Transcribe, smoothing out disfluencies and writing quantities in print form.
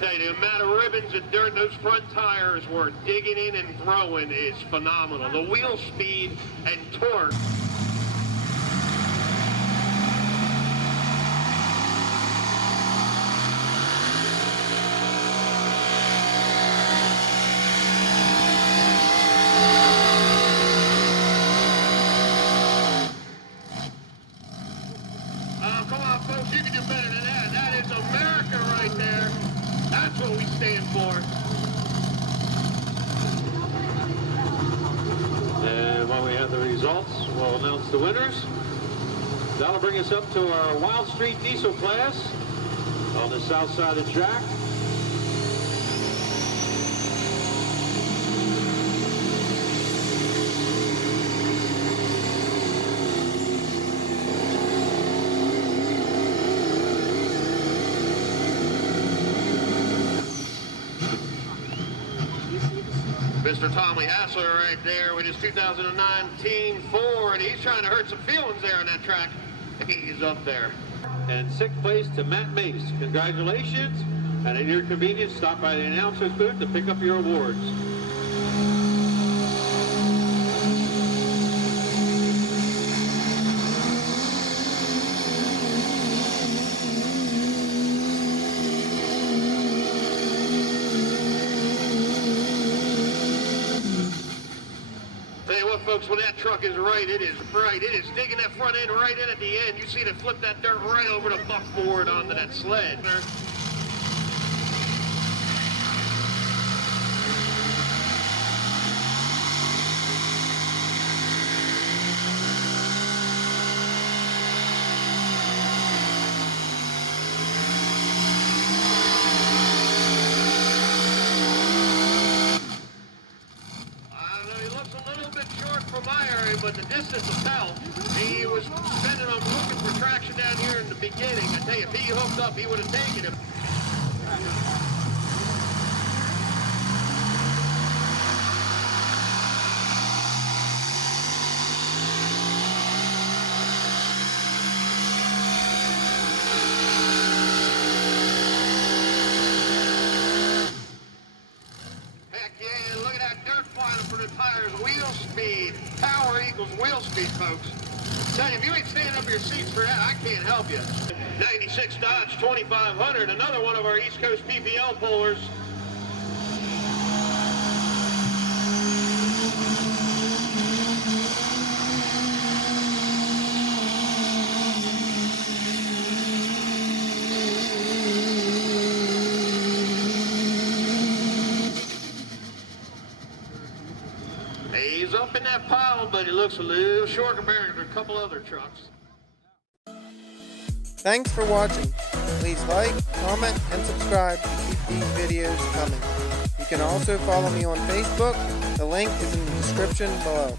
tell you, the amount of ribbons and dirt those front tires were digging in and throwing is phenomenal. The wheel speed and torque. Come on, folks, you can do better than that. That is America right there. That's what we stand for. And when we have the results, we'll announce the winners. That'll bring us up to our Wild Street Diesel class on the south side of the track. Mr. Tommy Hassler right there with his 2019 Ford. He's trying to hurt some feelings there on that track. He's up there. And sixth place to Matt Mace. Congratulations. And at your convenience, stop by the announcer's booth to pick up your awards. Folks, when that truck is right, it is right. It is digging that front end right in at the end. You see it flip that dirt right over the buckboard onto that sled. But the distance will tell. He was spending on looking for traction down here in the beginning. I tell you, if he hooked up, he would have taken him. For the tires, wheel speed, power equals wheel speed, folks. Tell you, if you ain't standing up in your seats for that, I can't help you. 96 Dodge 2500, another one of our East Coast PPL pullers. He's up in that pile, but he looks a little short compared to a couple other trucks. Thanks for watching. Please like, comment, and subscribe to keep these videos coming. You can also follow me on Facebook. The link is in the description below.